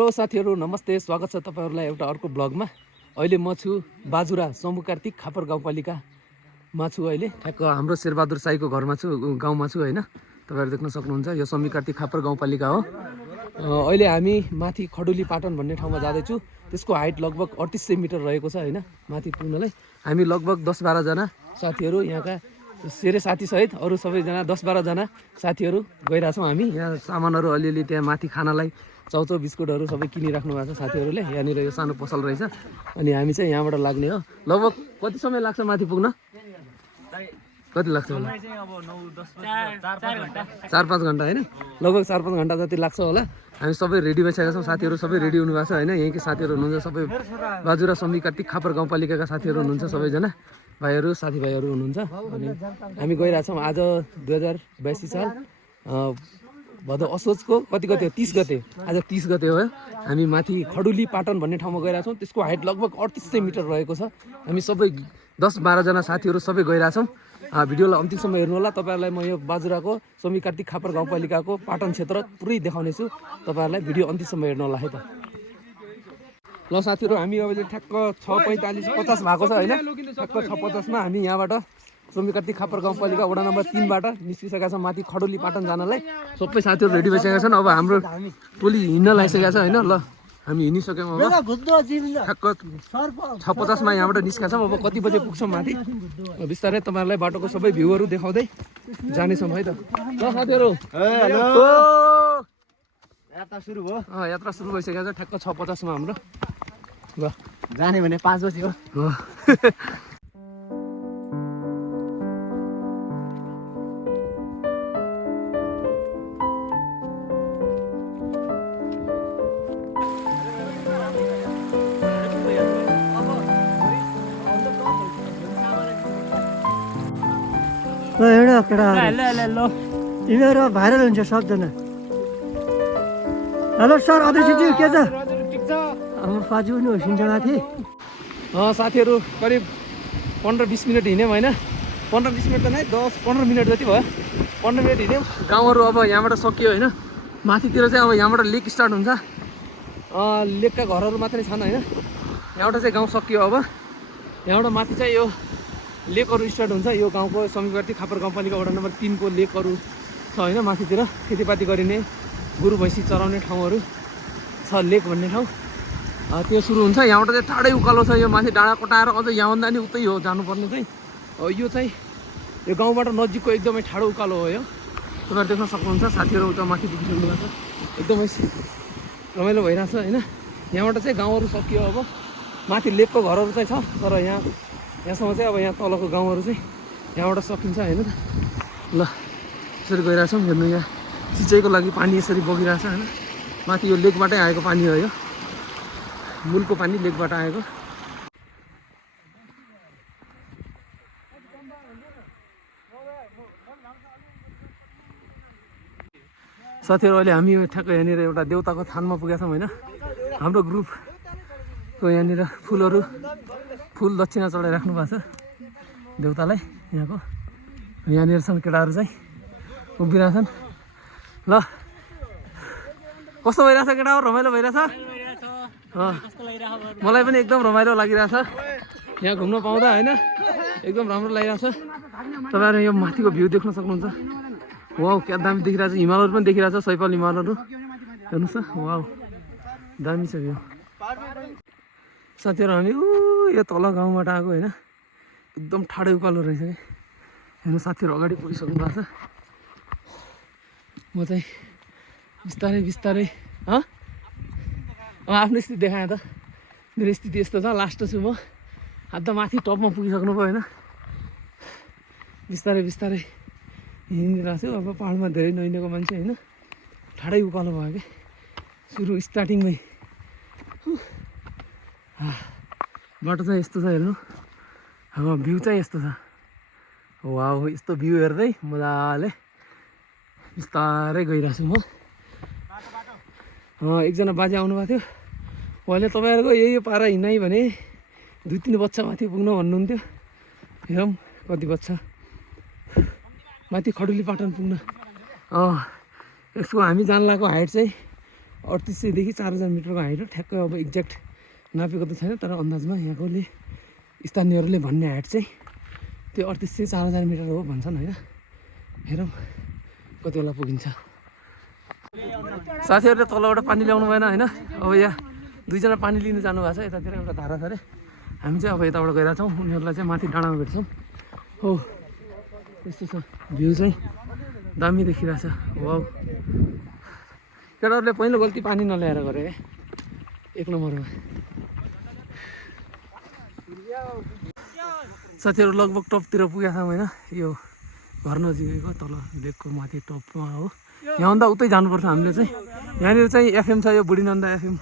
Hello साथीहरू नमस्ते, स्वागत छ तपाईहरुलाई एउटा अर्को ब्लगमा। अहिले म छु बाजुरा शम्भु कार्तिक खापर गाउँपालिकामा छु। अहिले ठ्याक्क हाम्रो शेरबहादुर साईको घरमा छु, गाउँमा छु हैन। तपाईहरु देख्न सक्नुहुन्छ यो शम्भु कार्तिक खापर गाउँपालिका हो। अहिले हामी माथि खडुली पाटन भन्ने ठाउँमा जाँदै छु। त्यसको हाइट लगभग 3800 मिटर रहेको छ हैन। माथि पुग्नलाई हामी लगभग 10-12 जना साथीहरू यहाँका सेरे साथी सहित अरु सबैजना 10-12 जना साथीहरू गइराछौँ हामी। यहाँ सामानहरू अलिअलि त्यहाँ माथि खानालाई चाउचाउ बिस्कुटहरू सबै किनिराख्नु भएको छ साथीहरूले। यहाँनिर यो सानो पसल रहेछ अनि हामी चाहिँ यहाँबाट लाग्ने हो। लगभग कति समय लाग्छ माथि पुग्न? कति लाग्छ होला? 4-5 घन्टा हैन, लगभग 4-5 घन्टा जति लाग्छ होला। हामी सबै रेडी भइसकेका छौँ, साथीहरू सबै रेडी हुनुभएको छ हैन। यहीँकै साथीहरू हुनुहुन्छ, सबै बाजुरा शम्भु कार्तिक खापर गाउँपालिकाका साथीहरू हुनुहुन्छ, सबैजना भाइहरू साथीभाइहरू हुनुहुन्छ। अनि हामी गइरहेछौँ आज 2082 साल भदौ असोजको कति गते हो? 30 गते। आज 30 गते हो। हामी माथि खडुली पाटन भन्ने ठाउँमा गइरहेछौँ। त्यसको हाइट लगभग 3800 मिटर रहेको छ। हामी सबै 10-12 जना साथीहरू सबै गइरहेछौँ। भिडियोलाई अन्तिमसम्म हेर्नु होला। तपाईहरुलाई म यो बाजुराको शम्भु कार्तिक खापर गाउँपालिकाको पाटन क्षेत्र पुरै देखाउने छु। तपाईहरुलाई भिडियो अन्तिमसम्म हेर्नु होला है त। ल साथीहरू, हामी अहिले ठ्याक्क 6:45-50 भएको छ हैन। ठ्याक्क 6:50 मा हामी यहाँबाट शम्भु कार्तिक खापर गाउँपालिका वडा नम्बर 3 बाट निस्किसकेका छौँ माथि खडुली पाटन जानलाई। सबै साथीहरू रेडी भइसकेका छन्। अब हाम्रो टोली हिँड्न लागिसकेका छ हैन। ल हामी हिँडिसक्यौँ। अब ठ्याक्क 6:50 मा यहाँबाट निस्केका छौँ। अब कति बजे पुग्छौँ माथि बिस्तारै तपाईहरुलाई बाटोको सबै भ्यूहरू देखाउँदै जानेछौँ है त। ल साथीहरू, हेलो, यात्रा सुरु भयो। यात्रा सुरु भइसकेको छ। ठ्याक्क 6:50 मा हाम्रो ल जाने भने 5 बजे हो। एउटा केटा तिमीहरू भाइरल हुन्छ सबजना। हेलो सर, अध्यक्षज्यू के छ? अब पाजु पनि होसिन्छ माथि। साथीहरू करिब 15-20 मिनट हिँड्यौँ होइन। 15-20 मिनट त नै 10-15 मिनट जति भयो। 15 मिनट हिँड्यौँ। गाउँहरू अब यहाँबाट सकियो होइन। माथितिर चाहिँ अब यहाँबाट लेक स्टार्ट हुन्छ। लेकका घरहरू मात्रै छन् होइन। यहाँबाट चाहिँ गाउँ सकियो। अब यहाँबाट माथि चाहिँ यो लेकहरू स्टार्ट हुन्छ। यो गाउँको शम्भु कार्तिक खापर गाउँपालिका वडा नम्बर 3 को लेकहरू छ होइन। माथितिर खेतीपाती गरिने, गोरु भैँसी चराउने ठाउँहरू छ, लेक भन्ने ठाउँ त्यो सुरु हुन्छ। यहाँबाट चाहिँ टाढै उकालो छ। यो माथि डाँडा कटाएर अझ यहाँभन्दा नि उतै हो जानुपर्ने चाहिँ। यो चाहिँ यो गाउँबाट नजिकको एकदमै ठाडो उकालो हो यो। तपाईँहरू देख्न सक्नुहुन्छ। साथीहरू उता माथि पुगिसक्नु भएको छ। एकदमै रमाइलो भइरहेछ होइन। यहाँबाट चाहिँ गाउँहरू सकियो। अब माथि लेकको घरहरू चाहिँ छ, तर यहाँसम्म चाहिँ अब यहाँ तलको गाउँहरू चाहिँ यहाँबाट सकिन्छ होइन त। ल यसरी गइरहेछौँ। हेर्नु, यहाँ सिँचाइको लागि पानी यसरी बगिरहेछ होइन। माथि यो लेकबाटै आएको पानी हो। यो मूलको पानी लेकबाट आएको। साथीहरू अहिले हामी ठ्याक्क यहाँनिर एउटा देउताको थानमा पुगेका छौँ होइन। हाम्रो ग्रुपको यहाँनिर फुल दक्षिणा चढाइराख्नु भएको छ देउतालाई यहाँको। यहाँनिर छन् केटाहरू चाहिँ उभिरहेछन्। ल कस्तो भइरहेछ केटाहरू? रमाइलो भइरहेछ? मलाई पनि एकदम रमाइलो लागिरहेछ यहाँ घुम्न पाउँदा होइन। एकदम राम्रो लागिरहेछ। तपाईँहरू यो माथिको भ्यू देख्न सक्नुहुन्छ। वाउ, क्या दामी देखिरहेछ। हिमालहरू पनि देखिरहेछ, सैपाल हिमालहरू हेर्नुहोस् त। वाउ, दामी छ भ्यू। साथीहरू हामी यो तल गाउँबाट आएको होइन। एकदम ठाडै उकालो रहेछ कि। हेर्नु साथीहरू अगाडि पुगिसक्नु भएको छ। म चाहिँ बिस्तारै आफ्नो स्थिति देखाएँ त। मेरो स्थिति यस्तो छ, लास्ट छु म। हात त माथि टपमा पुगिसक्नु भयो होइन। बिस्तारै हिँडिरहेको छु। अब पाहाडमा धेरै नहिँडेको मान्छे होइन। ठाडै उकालो भयो कि सुरु स्टार्टिङमै। बाटो चाहिँ यस्तो छ हेर्नु। अब भ्यू चाहिँ यस्तो छ। वाउ, यस्तो भ्यू हेर्दै मजाले बिस्तारै गइरहेको छु म। एकजना बाजे आउनुभएको थियो। उहाँले तपाईँहरूको यही पारा हिँड्नै भने 2-3 बच्चा माथि पुग्न भन्नुहुन्थ्यो। हेरौँ कति बच्चा माथि खडुली पाटन पुग्न। यसको हामी जान लागेको हाइट चाहिँ 3800देखि 4000 मिटरको हाइट हो। ठ्याक्कै अब एक्ज्याक्ट नापेको त छैन, तर अन्दाजमा यहाँकोले स्थानीयहरूले भन्ने हाइट चाहिँ त्यो 3800 4000 मिटर हो भन्छन् होइन। हेरौँ कति बेला पुगिन्छ। साथीहरूले तलबाट पानी ल्याउनु भएन होइन। अब यहाँ दुईजना पानी लिनु जानुभएको छ, यतातिर एउटा धारा छ अरे। हामी चाहिँ अब यताबाट गइरहेको छौँ, उनीहरूलाई चाहिँ माथि डाँडामा भेट्छौँ। हो यस्तो छ भ्यू चाहिँ दामी देखिरहेछ। वाउ, केटाहरूले पहिलो गल्ती पानी नल्याएर गरे है, एक नम्बरमा। साथीहरू लगभग टपतिर पुगेका छौँ होइन। यो घर नजिकैको तल लेकको माथि टपमा हो। यहाँभन्दा उतै जानुपर्छ हामीले चाहिँ। यहाँनिर चाहिँ एफएम छ, यो बुढीनन्दा एफएम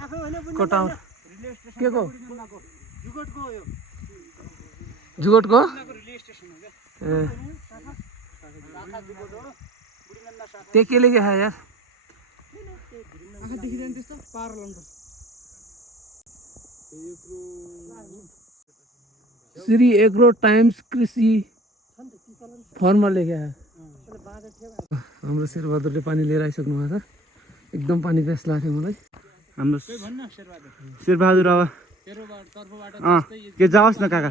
को टावर। के को जुगोटको ए त्यो के लेखे यार। श्री एग्रो टाइम्स कृषि फर्ममा लेखे हाम्रो शेरबहादुरले पानी लिएर आइसक्नु भएको छ। एकदम पानी प्यास लाग्थ्यो मलाई। हाम्रो शेरबहादुर अब के जाओस् न काका।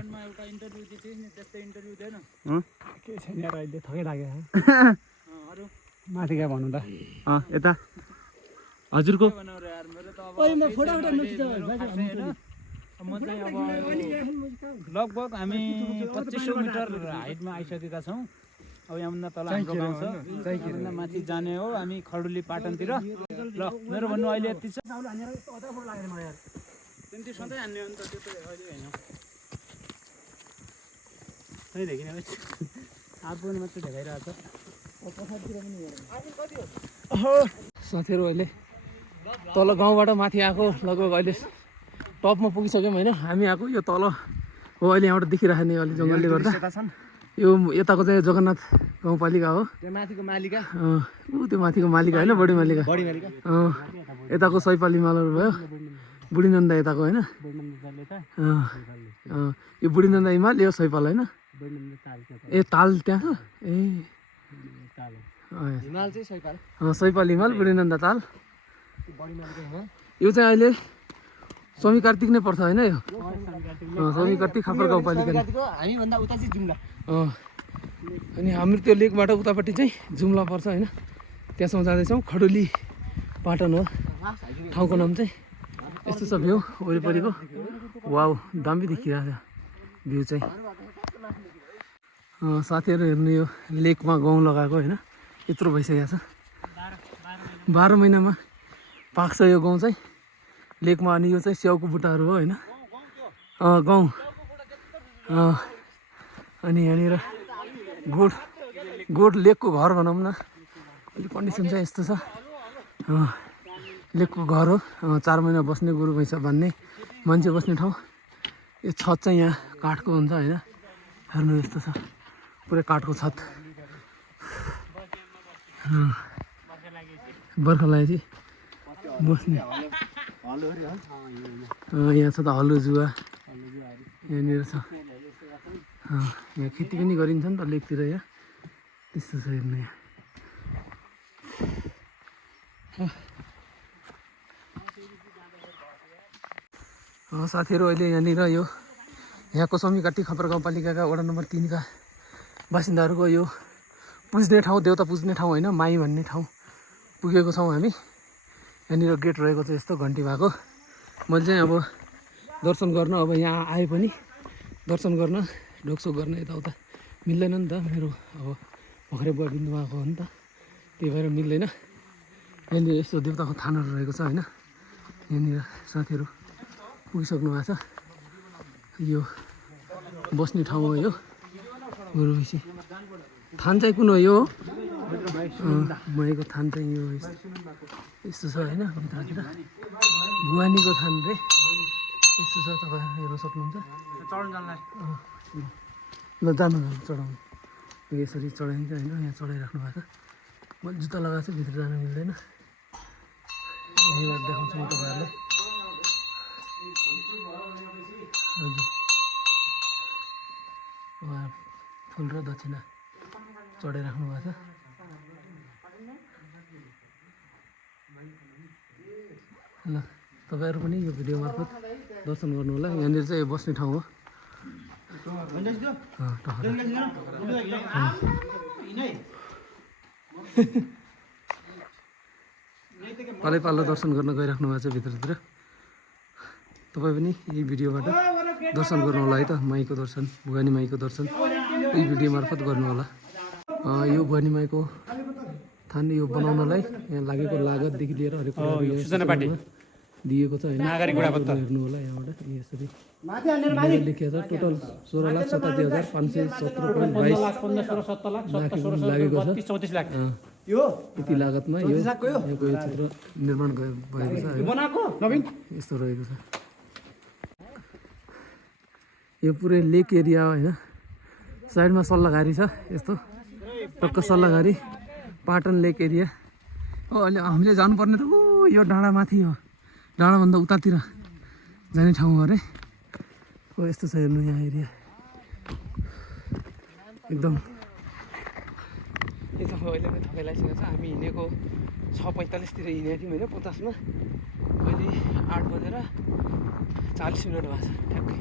के छैन यार, अहिले थकै लाग्यो माथि क्या भन्नु त। यता हजुरको लगभग हामी 2500 मिटर हाइटमा आइसकेका छौँ। अब यहाँभन्दा तल हाम्रो गाउँ छ, यहाँभन्दा माथि जाने हो हामी खडुली पाटनतिर। ल मेरो भन्नु अहिले यति छ। त्यति सधैँ हान्ने हो नि त, त्यो त अहिले होइन। आफू मात्रै ढेकाइरहेको छ। साथीहरू अहिले तल गाउँबाट माथि आएको लगभग अहिले टपमा पुगिसक्यौँ होइन। हामी आएको यो तल हो, अहिले यहाँबाट देखिरहेको नि अलि जङ्गलले गर्दा। यो यताको चाहिँ जगन्नाथ गाउँपालिका हो। त्यो माथिको मालिका त्यो माथिको मालिका होइन, बढी मालिका। यताको सैपाली मालहरू भयो, बुढीनन्दा यताको होइन। यो बुढीनन्दा हिमाल, यो सैपाल होइन। ए ताल त्यहाँ छ ए। हिमाल चाहिँ सैपाल, सैपाल हिमाल, बुढीनन्दा ताल। यो चाहिँ अहिले स्वामी कार्तिक नै पर्छ होइन। यो स्वामी कार्तिक खापर गाउँपालिका। हामीभन्दा उता चाहिँ जुम्ला। अनि हाम्रो त्यो लेकबाट उतापट्टि चाहिँ जुम्ला पर्छ होइन। त्यहाँसम्म जाँदैछौँ। खडुली पाटन हो ठाउँको नाम चाहिँ। यस्तो छ भ्यू वरिपरिको। वाउ, दामी देखिरहेको छ भ्यू चाहिँ। साथीहरू हेर्नु, यो लेकमा गहुँ लगाएको होइन, यत्रो भइसकेको छ। 12 महिनामा पाक्छ यो गहुँ चाहिँ लेकमा। अनि यो चाहिँ स्याउको बुट्टाहरू हो होइन, गहुँ। अनि यहाँनिर गोठ लेकको घर भनौँ न। अहिले कन्डिसन चाहिँ यस्तो छ। लेकको घर हो, 4 महिना बस्ने, गोरु भैँसा बान्ने मान्छे बस्ने ठाउँ। यो छत चाहिँ यहाँ काठको हुन्छ होइन। हेर्नु यस्तो छ, पुरै काठको छत। बर्खा लागेपछि बस्ने। यहाँ छ त हलो जुवा, यहाँनिर छ। यहाँ खेती पनि गरिन्छ नि त लेकतिर। यहाँ त्यस्तो छ हेर्नु। यहाँ साथीहरू अहिले यहाँनिर यो यहाँको समीकाटी खपर गाउँपालिकाका वडा नम्बर 3 का बासिन्दाहरूको यो पुज्ने ठाउँ, देउता पुज्ने ठाउँ होइन, माई भन्ने ठाउँ पुगेको छौँ हामी। यहाँनिर गेट रहेको छ यस्तो घन्टी भएको। मैले चाहिँ अब दर्शन गर्न, अब यहाँ आए पनि दर्शन गर्न, ढोकसोक गर्न यताउता मिल्दैन नि त। मेरो अब भर्खरै बुवा बित्नु भएको हो नि त, त्यही भएर मिल्दैन। यहाँनिर यस्तो देउताको थानहरू रहेको छ होइन। यहाँनिर साथीहरू पुगिसक्नु भएको छ। यो बस्ने ठाउँ हो यो गोरु भैँसी। थान चाहिँ कुन हो यो? माईको थान चाहिँ यो यस्तो छ होइन। भित्रतिर भुवानीको थान रे यस्तो छ। तपाईँहरू हेर्न सक्नुहुन्छ। ल जानु चढाउनु। यसरी चढाइन्छ होइन। यहाँ चढाइराख्नु भएको छ। मैले जुत्ता लगाएको छु, भित्र जानु मिल्दैन। यहीँबाट देखाउँछु म तपाईँहरूलाई। हजुर, फुल र दक्षिणा चढाइराख्नु भएको छ। ल तपाईँहरू पनि यो भिडियो मार्फत दर्शन गर्नु होला यहाँनिर चाहिँ यो बस्ने ठाउँ हो पालै पालो दर्शन गर्न गइराख्नु भएको छ भित्रतिर तपाईँ पनि यही भिडियोबाट दर्शन गर्नु होला है त माईको दर्शन भवानी माईको दर्शन यही भिडियो मार्फत गर्नु होला यो भवानी माईको थान यो बनाउनलाई यहाँ लागेको लागतदेखि लिएर हरेक कुरा दिएको छ होइन हेर्नु होला यहाँबाट यसरी लेखिएको छ टोटल 16,87,517.22 लागेको छ यति लागतमा यो यहाँको यो चित्र निर्माण भएको छ यस्तो रहेको छ यो पुरै लेक एरिया होइन साइडमा सल्लाघारी छ यस्तो टक्क सल्लाघारी पाटन लेक एरिया अहिले हामीले जानुपर्ने त यो डाँडा माथि हो डाँडाभन्दा उतातिर जाने ठाउँ हो अरे यस्तो छ हेर्नु यहाँ एरिया एकदम यो तपाईँ अहिले नै थकाइ लागिसकेको छ हामी हिँडेको 6:45 तिर हिँडेको थियौँ होइन 50 मा अहिले 8:40 भएको छ ठ्याक्कै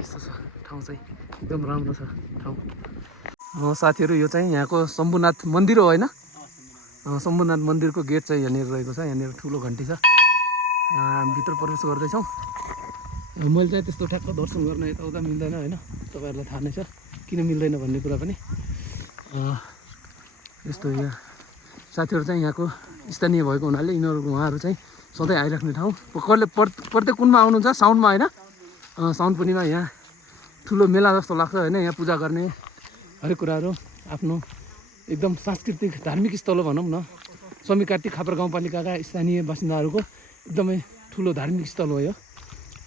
यस्तो छ ठाउँ चाहिँ एकदम राम्रो छ ठाउँ साथीहरू यो चाहिँ यहाँको शम्भुनाथ मन्दिर हो होइन शम्भुनाथ मन्दिरको गेट चाहिँ यहाँनिर रहेको छ यहाँनिर ठुलो घन्टी छ हामी भित्र प्रवेश गर्दैछौँ मैले चाहिँ त्यस्तो ठ्याक्क दर्शन गर्न यताउता मिल्दैन होइन तपाईँहरूलाई थाहा नै छ किन मिल्दैन भन्ने कुरा पनि यस्तो यहाँ साथीहरू चाहिँ यहाँको स्थानीय भएको हुनाले उहाँहरू चाहिँ सधैँ आइराख्ने ठाउँ कसले प्रत्येक कुनमा आउनुहुन्छ साउनमा होइन साउन पूर्णिमा यहाँ ठुलो मेला जस्तो लाग्छ होइन यहाँ पूजा गर्ने हरेक कुराहरू आफ्नो एकदम सांस्कृतिक धार्मिक स्थल हो भनौँ न समीकार्ती खापर गाउँपालिकाका स्थानीय बासिन्दाहरूको एकदमै ठुलो धार्मिक स्थल हो यो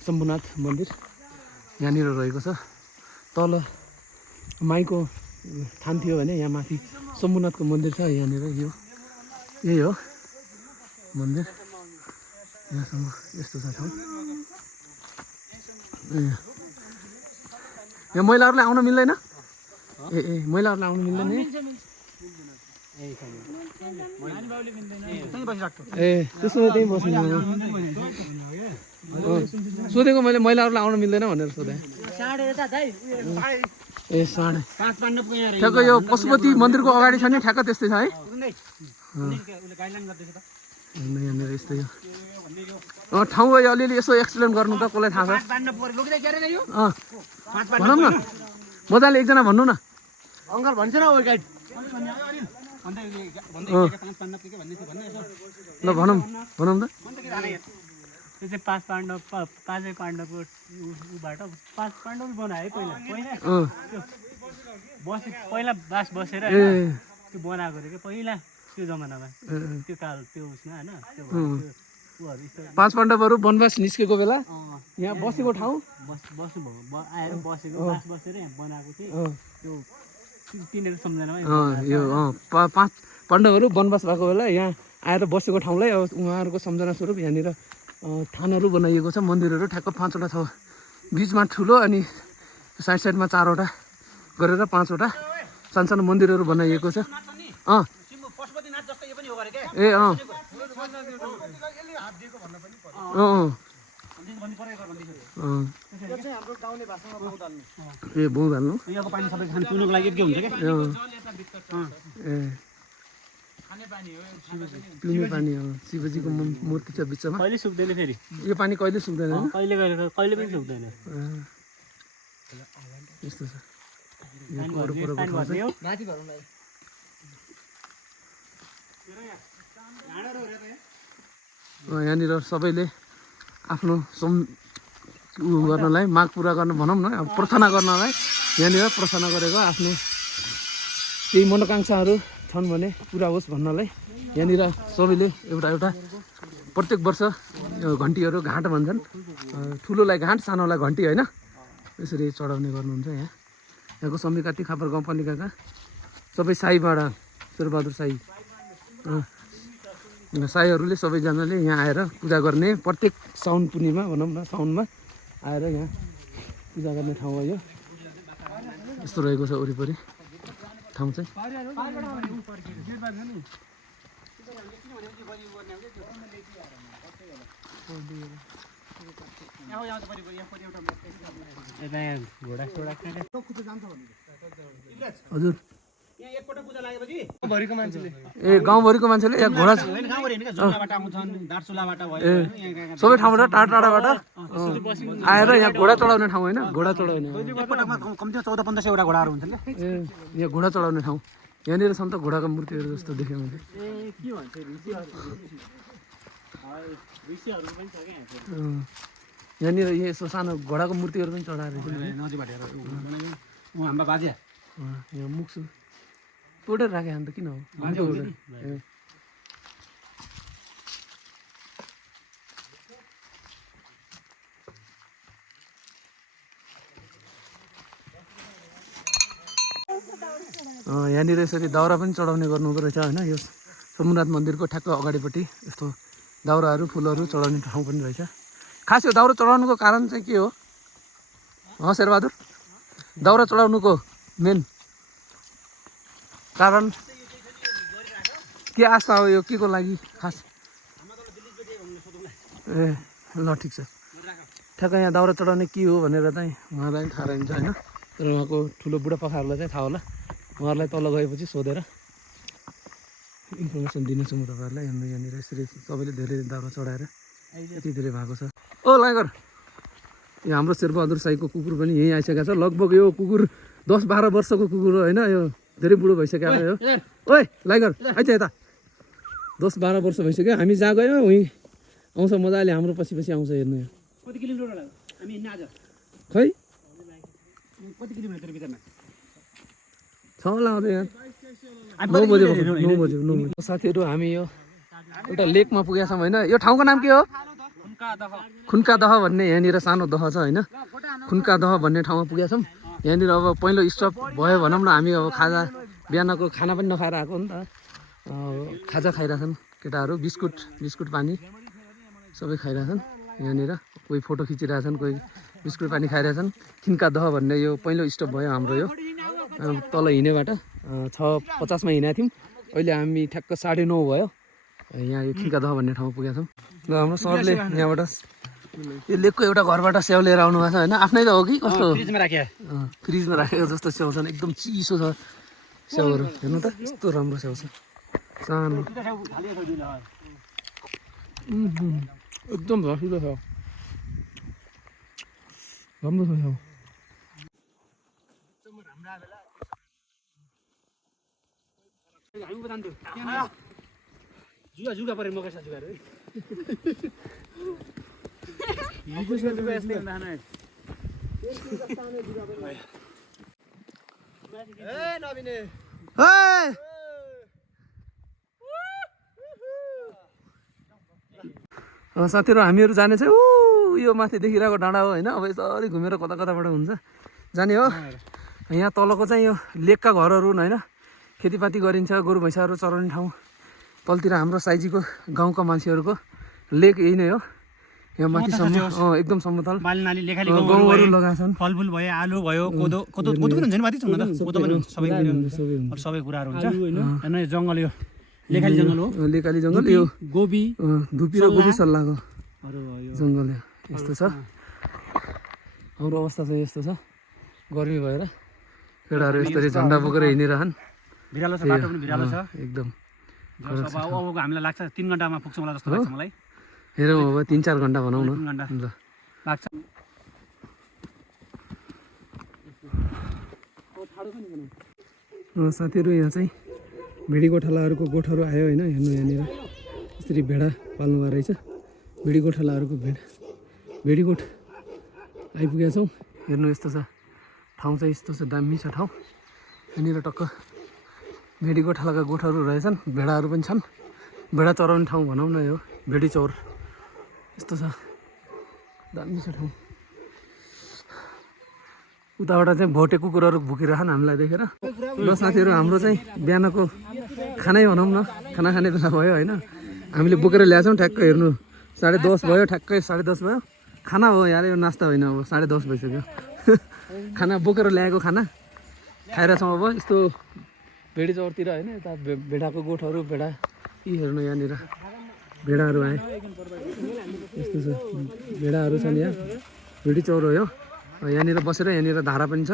शम्भुनाथ मन्दिर यहाँनिर रहेको छ तल माईको थान थियो भने यहाँ माथि शम्भुनाथको मन्दिर छ यहाँनिर यो यही हो मन्दिर यहाँसम्म यस्तो छ ठाउँ यहाँ महिलाहरूलाई आउन मिल्दैन महिलाहरूलाई आउनु मिल्दैन त्यसो भए त्यहीँ बस्नु सोधेको मैले महिलाहरूलाई आउनु मिल्दैन भनेर सोधेँ साढे ठ्याक्क यो पशुपति मन्दिरको अगाडि छ नि ठ्याक्क त्यस्तै छ है यहाँनिर यस्तै हो ठाउँ गयो अलिअलि यसो एक्सप्लेन गर्नु त कसलाई थाहा छ भनौँ न मजाले एकजना भन्नु न अङ्कल भन्छ न गाइड ल भनौँ भनौँ त त्यो चाहिँ पाँचै पाण्डवको उबाट पाँच पाण्डव बनायो है पहिला बास बसेर त्यो बनाएको थियो कि पहिला त्यो जमानामा त्यो काल त्यो उसमा होइन पाँच पाण्डवहरू वनवास निस्केको बेला यहाँ बसेको ठाउँ आएर बसेको बास बसेर यहाँ बनाएको थियो त्यो तिनीहरू सम्झनामा यो पाँच पाण्डवहरू वनवास भएको बेला यहाँ आएर बसेको ठाउँलाई अब उहाँहरूको सम्झना स्वरूप यहाँनिर थानहरू बनाइएको छ मन्दिरहरू ठ्याक्क 5वटा छ बिचमा ठुलो अनि साइड साइडमा 4वटा गरेर 5वटा सानसानो मन्दिरहरू बनाइएको छ ए ए बौँ हाल्नु पिउने पानी हो शिवजीको मूर्ति छ बिचमा कहिले सुक्दैन फेरि यो पानी कहिले सुक्दैन कहिले पनि सुक्दैन यस्तो छ यहाँनिर सबैले आफ्नो गर्नलाई माग पुरा गर्न भनौँ न अब प्रार्थना गर्नलाई यहाँनिर प्रार्थना गरेको आफ्नो केही मनोकाङ्क्षाहरू छन् भने पुरा होस् भन्नलाई यहाँनिर सबैले एउटा एउटा प्रत्येक वर्ष घन्टीहरू घाँट भन्छन् ठुलोलाई घाँट सानोलाई घन्टी होइन यसरी चढाउने गर्नुहुन्छ यहाँको समीकार्ती खापर गाउँपालिकाका सबै साईबाट शेरबहादुर साई साईहरूले सबैजनाले यहाँ आएर पूजा गर्ने प्रत्येक साउन पूर्णिमा भनौँ न साउनमा आएर यहाँ पूजा गर्ने ठाउँ हो यो यस्तो रहेको छ वरिपरि ठाउँ चाहिँ हजुर यहाँ एकपल्ट पूजा लागेपछि भरिको मान्छेले ए गाउँभरिको मान्छेले यहाँ घोडा होइन गाउँभरि होइन जुम्लाबाट आउँछन् दार्चुलाबाट भयो यहाँ सबै ठाउँबाट टाढाबाट आएर यहाँ घोडा चढाउने ठाउँ होइन घोडा चढाउने एकपटकमा कम्तीमा 14-1500 वटा घोडाहरू हुन्छन् क्या ए यहाँ घोडा चढाउने ठाउँ यहाँनिर छन् त घोडाको मूर्तिहरू जस्तो देखेँ मैले यहाँनिर यसो सानो घोडाको मूर्तिहरू पनि चढाएर नदीबाट हाम्रो बाजे यहाँ मुक्सु तोडेर राखे अन्त किन हो ए यहाँनिर यसरी दाउरा पनि चढाउने गर्नुहुँदो रहेछ होइन यो सोमनाथ मन्दिरको ठ्याक्क अगाडिपट्टि यस्तो दाउराहरू फुलहरू चढाउने ठाउँ पनि रहेछ खास यो दाउरा चढाउनुको कारण चाहिँ के हो शेरबहादुर दाउरा चढाउनुको मेन कारण के आस्था हो यो के को लागि खास ए ल ठिक छ ठ्याक्क यहाँ दाउरा चढाउने के हो भनेर चाहिँ उहाँलाई थाहा रहन्छ होइन तर उहाँको ठुलो बुढापाकाहरूलाई चाहिँ थाहा होला उहाँहरूलाई तल गएपछि सोधेर इन्फर्मेसन दिनेछु म तपाईँहरूलाई यहाँनिर यसरी सबैले धेरै दाउरा चढाएर यति धेरै भएको छ ओ लाइगर यो हाम्रो शेरबहादुर साईको कुकुर पनि यहीँ आइसकेको छ लगभग यो कुकुर 10-12 वर्षको कुकुर हो होइन यो धेरै बुढो भइसक्यो यो ओइ लाइगर आइज यता 10-12 वर्ष भइसक्यो हामी जहाँ गयो उहीँ आउँछ मजाले हाम्रो पछि पछि आउँछ हेर्नु यहाँ कति किलोमिटर होला हामी हिँड्ने आज खै कति किलोमिटर भित्रमा छ होला अब यहाँ 9 बजे साथीहरू हामी यो एउटा लेकमा पुगेका छौँ होइन यो ठाउँको नाम के हो खुन्का दह भन्ने यहाँनिर सानो दह छ होइन खुन्का दह भन्ने ठाउँमा पुगेका छौँ यहाँनिर अब पहिलो स्टप भयो भनौँ न हामी अब खाजा बिहानको खाना पनि नखाएर आएको नि त खाजा खाइरहेछन् केटाहरू बिस्कुट पानी सबै खाइरहेछन् यहाँनिर कोही फोटो खिचिरहेछन् कोही बिस्कुट पानी खाइरहेछन् खिन्का दह भन्ने यो पहिलो स्टप भयो हाम्रो यो तल हिँडेबाट 6:50 हिँडेको थियौँ अहिले हामी ठ्याक्क 9:30 भयो यहाँ यो खिन्का दह भन्ने ठाउँमा पुगेका छौँ र हाम्रो सरले यहाँबाट यो लेकको एउटा घरबाट स्याउ लिएर आउनु भएको छ होइन आफ्नै त हो कि कस्तो फ्रिजमा राखेको जस्तो स्याउ छन् एकदम चिसो छ स्याउहरू हेर्नु त यस्तो राम्रो स्याउ छ सानो एकदम रसिलो छ राम्रो छ स्याउ जुगा परे मकैसा जुगाहरू साथीहरू हामीहरू जाने चाहिँ यो माथि देखिरहेको डाँडा हो होइन अब यसरी घुमेर कता कताबाट हुन्छ जाने हो यहाँ तलको चाहिँ यो लेकका घरहरू हुन् होइन खेतीपाती गरिन्छ गोरु भैँसाहरू चराउने ठाउँ तलतिर हाम्रो साइजीको गाउँका मान्छेहरूको लेक यही नै हो यहाँ माथिसम्म एकदम समतल गाउँहरू लगाएको छन् फलफुल भयो आलु भयो कोदो पनि हुन्छ नि माथि कोदो पनि हुन्छ सबै कुराहरू हुन्छ होइन यो जङ्गल यो लेखाली जङ्गल हो लेकाली जङ्गल यो गोबी धुपी र गोबी सल्लाहको जङ्गल यस्तो छ हाम्रो अवस्था चाहिँ यस्तो छ गर्मी भएर केटाहरू यसरी झन्डा बोकेर हिँडिरहन् भिरालो छ बाटो पनि भिरालो छ एकदम अब हामीलाई लाग्छ 3 घन्टामा पुग्छौँ होला जस्तो लाग्छ मलाई हेरौँ अब 3-4 घन्टा भनौँ न ल लाग्छ साथीहरू यहाँ चाहिँ भेडी गोठालाहरूको गोठहरू आयो होइन हेर्नु यहाँनिर यसरी भेडा पाल्नु भएको रहेछ भेडी गोठालाहरूको भेडी गोठ आइपुगेका छौँ हेर्नु यस्तो छ ठाउँ चाहिँ यस्तो छ दामी छ ठाउँ यहाँनिर टक्क भेडी गोठालाका गोठहरू रहेछन् भेडाहरू पनि छन् भेडा चराउने ठाउँ भनौँ न यो भेडी चौर यस्तो छ दामी छ ठाउँ उताबाट चाहिँ भोटे कुकुरहरू भुकिरहन् हामीलाई देखेर ल साथीहरू हाम्रो चाहिँ बिहानको खानै भनौँ न खाना खाने बेला भयो होइन हामीले बोकेर ल्याएछौँ ठ्याक्क हेर्नु 10:30 भयो ठ्याक्कै 10:30 भयो खाना हो यार यो नास्ता होइन अब 10:30 भइसक्यो खाना बोकेर ल्याएको खाना खाइरहेछौँ अब यस्तो भेडी चौरतिर होइन यता भेडाको गोठहरू भेडा यी हेर्नु यहाँनिर भेडाहरू आए यस्तो छ भेडाहरू छन् यहाँ भिडी चौर हो यो यहाँनिर बसेर यहाँनिर धारा पनि छ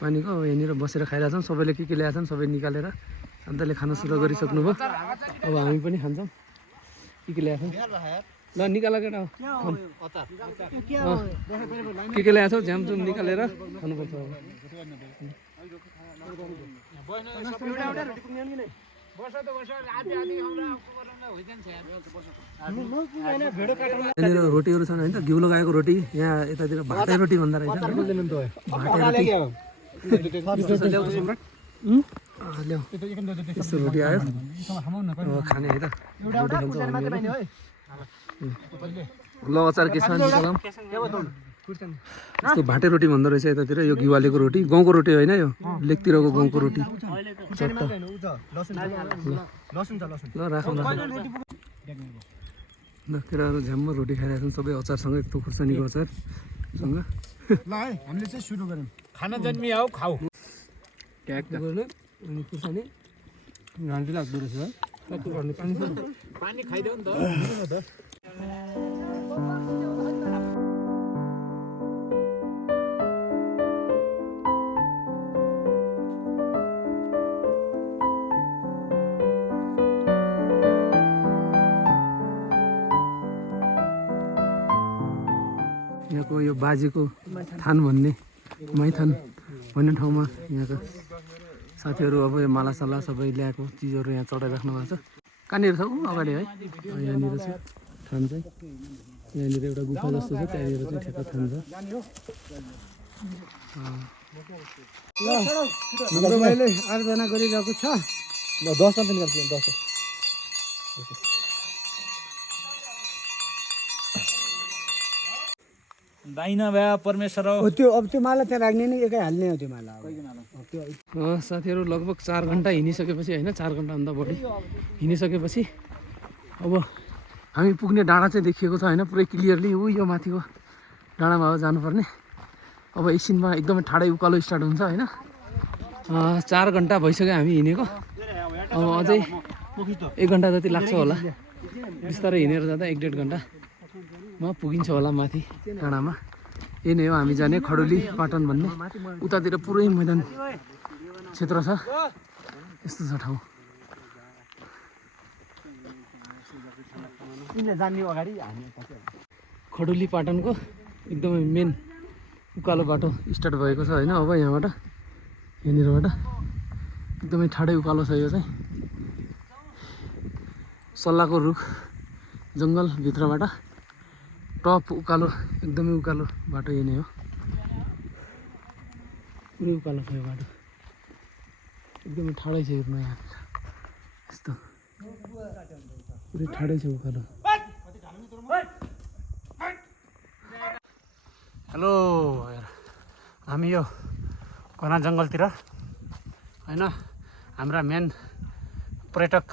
पानीको यहाँनिर बसेर खाइरहेछौँ सबैले के ल्याएको छन् सबै निकालेर अन्तले खान सुरु गरिसक्नुभयो अब हामी पनि खान्छौँ के ल्याएको छौँ ल निकाल केटा के ल्याएको छौ झ्यामझुम निकालेर खानुपर्छ यहाँनिर रोटीहरू छन् होइन घिउ लगाएको रोटी यहाँ यतातिर भाटे रोटी भन्दा रहेछ ल्याउ यस्तो रोटी आयो खाने है त रोटी खान्छौँ ल अचार के छ यस्तो भाटे रोटी भन्दो रहेछ यतातिर यो घिउ हालेको रोटी गाउँको रोटी होइन यो लेकतिरको गाउँको रोटी ल राखौँ ल केटाहरू झ्याममा रोटी खाइरहेको छन् सबै अचारसँग यस्तो खुर्सानीको अचारसँग ल है हामीले चाहिँ सुरु गरौँ खाना जन्मी आऊ खाऊ अनि खुर्सानी घाँटी लाग्दो रहेछ है कति भन्ने पानी छ पानी खाइदेऊ नि त यहाँको यो बाजेको थान भन्ने मैथान भन्ने ठाउँमा यहाँको साथीहरू अब यो मालासाला सबै ल्याएको चिजहरू यहाँ चढाइराख्नु भएको छ कहाँनिर छ ऊ अगाडि है यहाँनिर छ थान चाहिँ यहाँनिर एउटा गुफा जस्तो छ त्यहाँनिर चाहिँ ठ्याक्क थान छ हाम्रो भाइले आराधना गरिरहेको छ ल 10 पनि गर्छु 10 दाइना भए परमेश्वर हो त्यो अब त्यो माला त्यहाँ राख्ने नि एकै हाल्ने हो त्यो माला साथीहरू लगभग 4 घन्टा हिँडिसकेपछि होइन 4 घन्टाभन्दा बढी हिँडिसकेपछि अब हामी पुग्ने डाँडा चाहिँ देखिएको छ होइन पुरै क्लियरली ऊ यो माथिको डाँडामा हो जानुपर्ने अब एकछिनमा एकदमै ठाडै उकालो स्टार्ट हुन्छ होइन 4 घन्टा भइसक्यो हामी हिँडेको अब अझै 1 घन्टा जति लाग्छ होला बिस्तारै हिँडेर जाँदा 1-1.5 घन्टामा पुगिन्छ होला माथि डाँडामा यही नै हो हामी जाने खडुली पाटन भन्ने उतातिर पुरै मैदान क्षेत्र छ यस्तो छ ठाउँ खडुली पाटनको एकदमै मेन उकालो बाटो स्टार्ट भएको छ होइन अब यहाँबाट यहाँनिरबाट एकदमै ठाडै उकालो छ यो चाहिँ सल्लाहको रुख जङ्गलभित्रबाट टप उकालो एकदमै उकालो बाटो यही नै हो पुरै उकालो छ यो बाटो एकदमै ठाडै छ हेर्नु यहाँ यस्तो पुरै ठाडै छ उकालो हेलो हामी यो घना जङ्गलतिर होइन हाम्रा मेन पर्यटक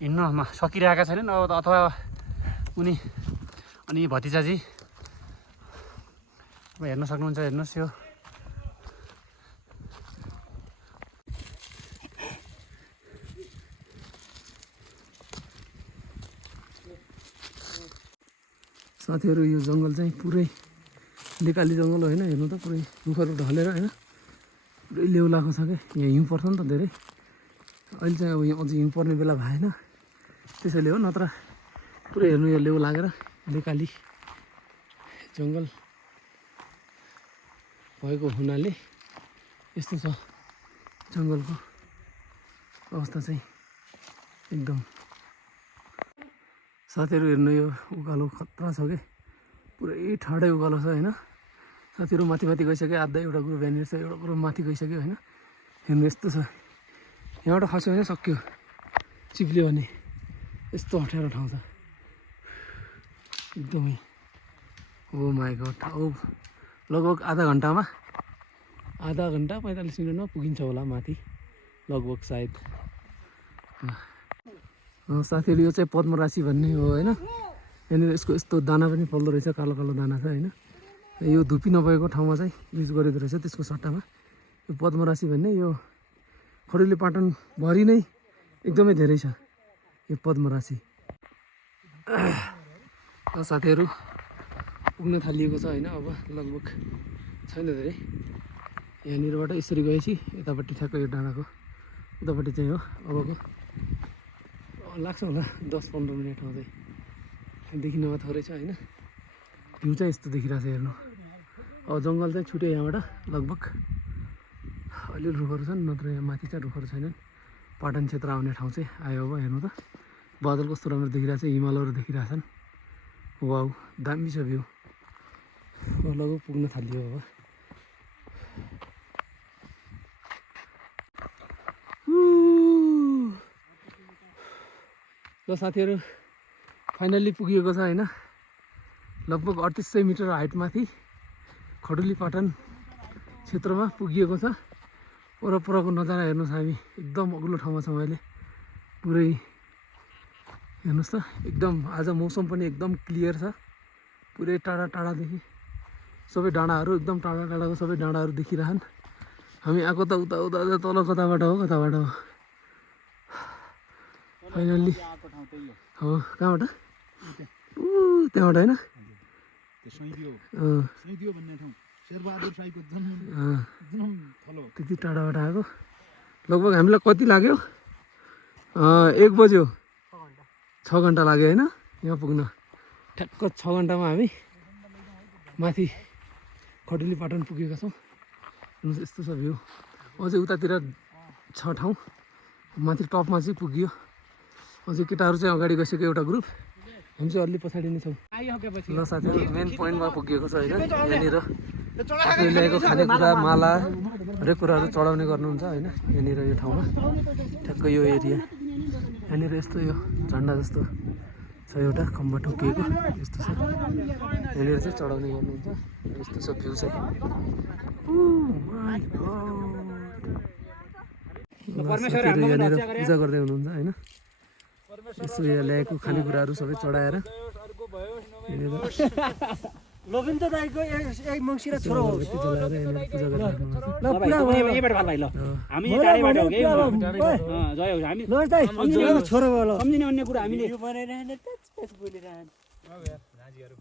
हिँड्नमा सकिरहेका छैनन् अब अथवा उनी अनि भतिजाजी अब हेर्न सक्नुहुन्छ हेर्नुहोस् यो साथीहरू यो जङ्गल चाहिँ पुरै लेकाली जङ्गल होइन हेर्नु त पुरै रुखहरू ढलेर होइन पुरै लेउ लगाएको छ क्या यहाँ हिउँ पर्छ नि त धेरै अहिले चाहिँ अब यहाँ अझै हिउँ पर्ने बेला भएन त्यसैले हो नत्र पुरै हेर्नु यो लेउ लागेर लेकाली जङ्गल भएको हुनाले यस्तो छ जङ्गलको अवस्था चाहिँ एकदम साथीहरू हेर्नु यो उकालो खतरा छ कि पुरै ठाडै उकालो छ होइन साथीहरू माथि माथि गइसक्यो आधा एउटा ग्रुप यहाँनिर छ एउटा ग्रुप माथि गइसक्यो होइन हेर्नु यस्तो छ यहाँबाट खस्यो भने सक्यो चिप्ल्यो भने यस्तो अप्ठ्यारो ठाउँ छ एकदमै हो माई गड अब लगभग आधा घन्टा 45 मिनटमा पुगिन्छ होला माथि लगभग सायद साथीहरू यो चाहिँ पद्मराशि भन्ने हो होइन यहाँनिर यसको यस्तो दाना पनि फल्दो रहेछ कालो कालो दाना छ होइन यो धुपी नभएको ठाउँमा चाहिँ युज गरेको रहेछ त्यसको सट्टामा यो पद्मराशि भन्ने यो खडुली पाटनभरि नै एकदमै धेरै छ यो पद्मराशि साथीहरू पुग्न थालिएको छ होइन। अब लगभग छैन धेरै। यहाँनिरबाट यसरी गएपछि यतापट्टि ठ्याक्क यो डाँडाको उतापट्टि चाहिँ हो अबको लाग्छ होला 10-15 मिनट आउँदै। देखिनमा थोरै छ होइन। भ्यू चाहिँ यस्तो देखिरहेको छ हेर्नु। अब जङ्गल चाहिँ छुट्यो यहाँबाट लगभग। अलिअलि रुखहरू छन् नत्र यहाँ माथि चाहिँ रुखहरू छैनन्। पाटन क्षेत्र आउने ठाउँ चाहिँ आयो अब हेर्नु त। बादल कस्तो राम्रो देखिरहेको छ, हिमालहरू देखिरहेछन्। वाउ दामी छ भ्यू। लगभग पुग्न थालियो अब। ल साथीहरू फाइनल्ली पुगिएको छ होइन। लगभग 3800 मिटर हाइटमाथि खडुली पाटन क्षेत्रमा पुगिएको छ। वरपरको नजारा हेर्नुहोस् हामी एकदम अग्लो ठाउँमा छौँ अहिले। पुरै हेर्नुहोस् त एकदम आज मौसम पनि एकदम क्लियर छ। पुरै टाढा टाढादेखि सबै डाँडाहरू एकदम टाढा टाढाको सबै डाँडाहरू देखिरहन्। हामी आएको त उता उता तल कताबाट हो फाइनल्ली हो कहाँबाट त्यहाँबाट होइन त्यति टाढाबाट आएको। लगभग हामीलाई कति लाग्यो 1 बज्यो 6 घन्टा लाग्यो होइन यहाँ पुग्न। ठ्याक्क 6 घन्टामा हामी माथि खडुली पाटन पुगेका छौँ। यस्तो छ भ्यू। अझै उतातिर छ ठाउँ माथि टपमा चाहिँ पुगियो। अझै केटाहरू चाहिँ अगाडि गइसक्यो एउटा ग्रुप। हामी चाहिँ अलि पछाडि नै छौँ। ल साथीहरू मेन पोइन्टमा पुगिएको छ होइन। यहाँनिर आफूले ल्याएको खानेकुरा माला हरेक कुराहरू चढाउने गर्नुहुन्छ होइन। यहाँनिर यो ठाउँमा ठ्याक्क यो एरिया यहाँनिर यस्तो यो झन्डा जस्तो छ एउटा खम्बा ठोकिएको यस्तो छ। यहाँनिर चाहिँ चढाउने गर्नुहुन्छ। यस्तो छ भ्यू चाहिँ। यहाँनिर पूजा गर्दै हुनुहुन्छ होइन। यसो यहाँ ल्याएको खानेकुराहरू सबै चढाएर लोबिन त दाइको एक मंसिर छोरो हो। पूजा गरिराख्नु ल पुरा भयो यहीबाट भाइ ल हामी टाढैबाट हो के जय हो हामी ल दाइ सम्झिने छोरो भयो ल सम्झिने अन्य कुरा हामीले यो बनाइराख्ने त्यस बोलिराख्ने अब यार नाजीहरु।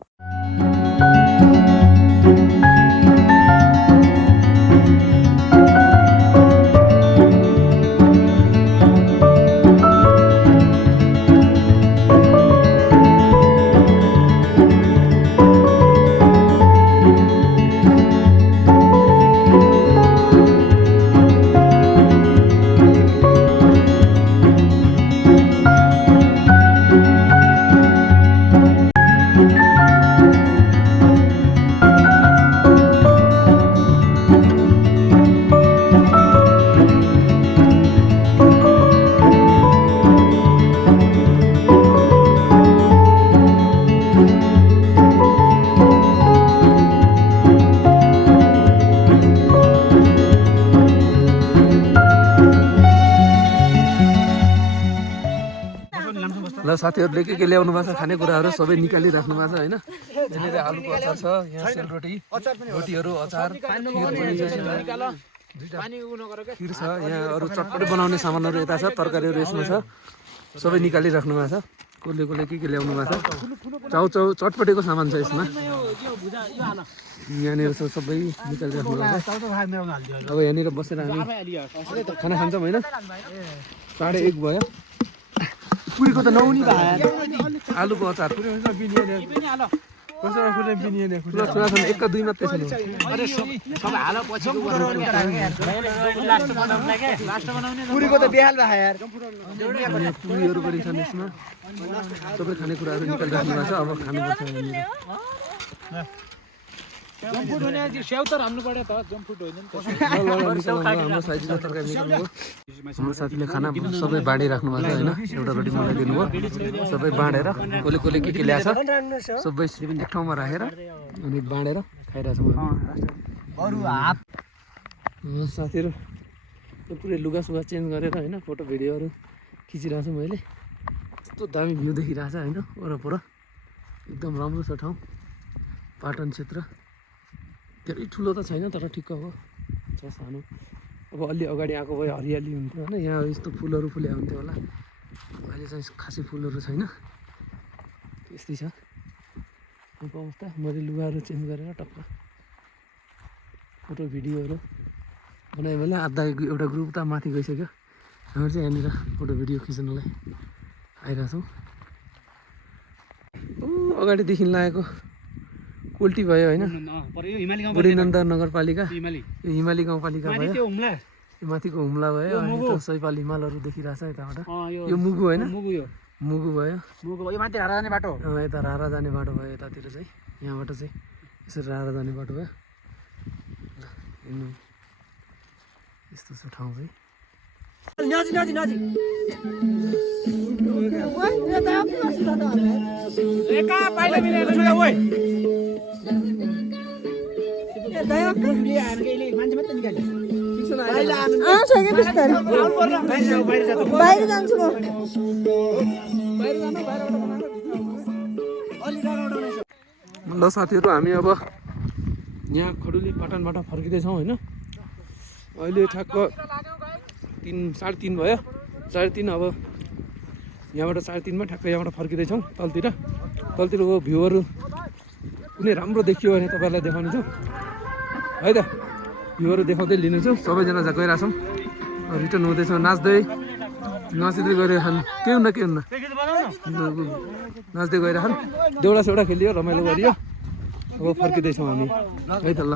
ल साथीहरूले के ल्याउनु भएको छ खानेकुराहरू सबै निकालिराख्नु भएको छ होइन। यहाँनिर आलुको अचार छ, यहाँ सेलरोटी रोटीहरू अचार खिर छ। यहाँ अरू चटपटी बनाउने सामानहरू यता छ, तरकारीहरू यसमा छ। सबै निकालिराख्नु भएको छ। कसले कसले के ल्याउनु भएको छ। चाउचाउ चटपटीको सामान छ यसमा। यहाँनिर छ सबै निकालिराख्नु भएको छ। अब यहाँनिर बसेर हामी खाना खान्छौँ होइन। 1:30 भयो। पुरीको त नहुने भयो। आलुको अचार एक दुई मात्रै छ। पुरीको त बिहाल भयो यार। पुरीहरू पनि छन् यसमा। सबै खानेकुराहरू निकालिराख्नु भएको छ। अब खानुपर्छ यहाँनिर। जम्फुट हुने स्याउ त राम्रो पड्यो त जम्फुट होइन नि त। हाम्रो साइजको तरकारी निकाल्नुभयो। हाम्रो साथीले खाना सबै बाँडिराख्नु भएको छ होइन। एउटा रोटी मलाई दिनुभयो। सबै बाँडेर कसले कसले के ल्याएछ सबै एक ठाउँमा राखेर अनि बाँडेर खाइरहेछौँ साथीहरू। पुरै लुगासुगा चेन्ज गरेर होइन फोटो भिडियोहरू खिचिरहेको छु मैले। यस्तो दामी भ्यू देखिरहेछ होइन वरपर। एकदम राम्रो छ ठाउँ। पाटन क्षेत्र धेरै ठुलो त छैन तर ठिक्क हो छ सानो। अब अलि अगाडि आएको भए हरियाली हुन्थ्यो होइन। यहाँ यस्तो फुलहरू फुल्या हुन्थ्यो होला। अहिले चाहिँ खासै फुलहरू छैन, त्यस्तै छ यहाँको अवस्था। मैले लुगाहरू चेन्ज गरेर टक्क फोटो भिडियोहरू बनाएँ भने आधा एउटा ग्रुप त माथि गइसक्यो, हाम्रो चाहिँ यहाँनिर फोटो भिडियो खिच्नलाई आइरहेको छौँ। अगाडिदेखि लागेको कोल्टी भयो होइन, बुढीनन्द नगरपालिका, यो हिमाली गाउँपालिका भयो, यो माथिको हुम्ला भयो, अनि त सैपाल हिमालहरू देखिरहेछ यताबाट। यो मुगु होइन, मुगु भयो, यो माथि हारा जाने बाटो यता रारा जाने बाटो भयो, यतातिर चाहिँ यहाँबाट चाहिँ यसरी रारा जाने बाटो भयो। हिँड्नु यस्तो छ ठाउँ चाहिँ। बाहिर जान्छु म। ल साथीहरू, हामी अब यहाँ खडुली पाटनबाट फर्किँदैछौँ होइन। अहिले ठ्याक्क 3:30 भयो, 3:30। अब यहाँबाट 3:30मा ठ्याक्क यहाँबाट फर्किँदैछौँ तलतिरको भ्यूहरू कुनै राम्रो देखियो भने तपाईँहरूलाई देखाउने छु है त। भ्यूहरू देखाउँदै लिने छु, सबैजना गइरहेछौँ, रिटर्न हुँदैछौँ नाच्दै गइरहेछन्, के हुन्न नाच्दै गइरहेछन्। देउडा सेउडा खेलियो, रमाइलो गरियो, अब फर्किँदैछौँ हामी है त। ल